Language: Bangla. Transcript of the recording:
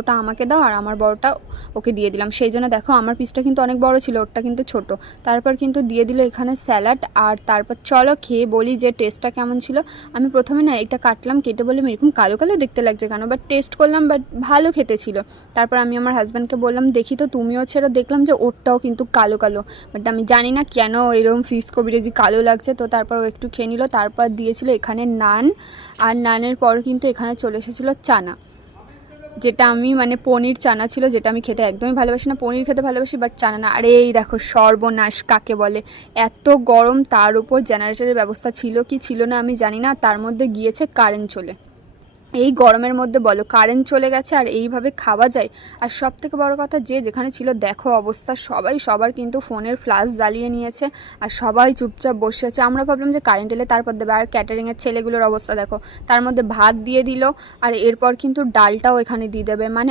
ওটা আমাকে দাও আর আমার বড়টা ওকে দিয়ে দিলাম। সেই জন্য দেখো আমার পিসটা কিন্তু অনেক বড় ছিল, ওরটা কিন্তু ছোট। তারপর কিন্তু দিয়ে দিল এখানে স্যালাড। আর তারপর চলো খেয়ে বলি যে টেস্টটা কেমন ছিল। আমি প্রথমে না এটা কাটলাম, কেটে বললাম এরকম কালো কালো দেখতে লাগছে কেন, বাট টেস্ট করলাম, বাট ভালো খেতে ছিল। তারপর আমি আমার হাজব্যান্ডকে বললাম দেখি তো তুমিও ছেড়ো, দেখলাম যে ওরটাও কিন্তু কালো কালো, বাট আমি জানি না কেন এরকম ফিশ কবিরাজি কালো লাগছে। তো তারপর ও একটু খেয়ে নিল। তারপর দিয়েছিল এখানে নান, আর নানের পর কিন্তু এখানে চলে এসেছিলো চানা, যেটা আমি মানে পনির চানা ছিল, যেটা আমি খেতে একদমই ভালোবাসি না। পনির খেতে ভালোবাসি বাট চানা না। আরে এই দেখো সর্বনাশ কাকে বলে, এত গরম, তার উপর জেনারেটরের ব্যবস্থা ছিল কি ছিল না আমি জানি না, তার মধ্যে গিয়েছে কারেন্ট চলে। এই গরমের মধ্যে বলো কারেন্ট চলে গেছে আর এইভাবে খাওয়া যায়? আর সব থেকে বড় কথা, যে যেখানে ছিল দেখো অবস্থা, সবাই সবার কিন্তু ফোনের ফ্ল্যাশ জ্বালিয়ে নিয়েছে আর সবাই চুপচাপ বসে আছে। আমরা ভাবলাম যে কারেন্ট এলে তারপর দেবে। আর ক্যাটারিংয়ের ছেলেগুলোর অবস্থা দেখো, তার মধ্যে ভাত দিয়ে দিল আর এরপর কিন্তু ডালটাও এখানে দিয়ে দেবে। মানে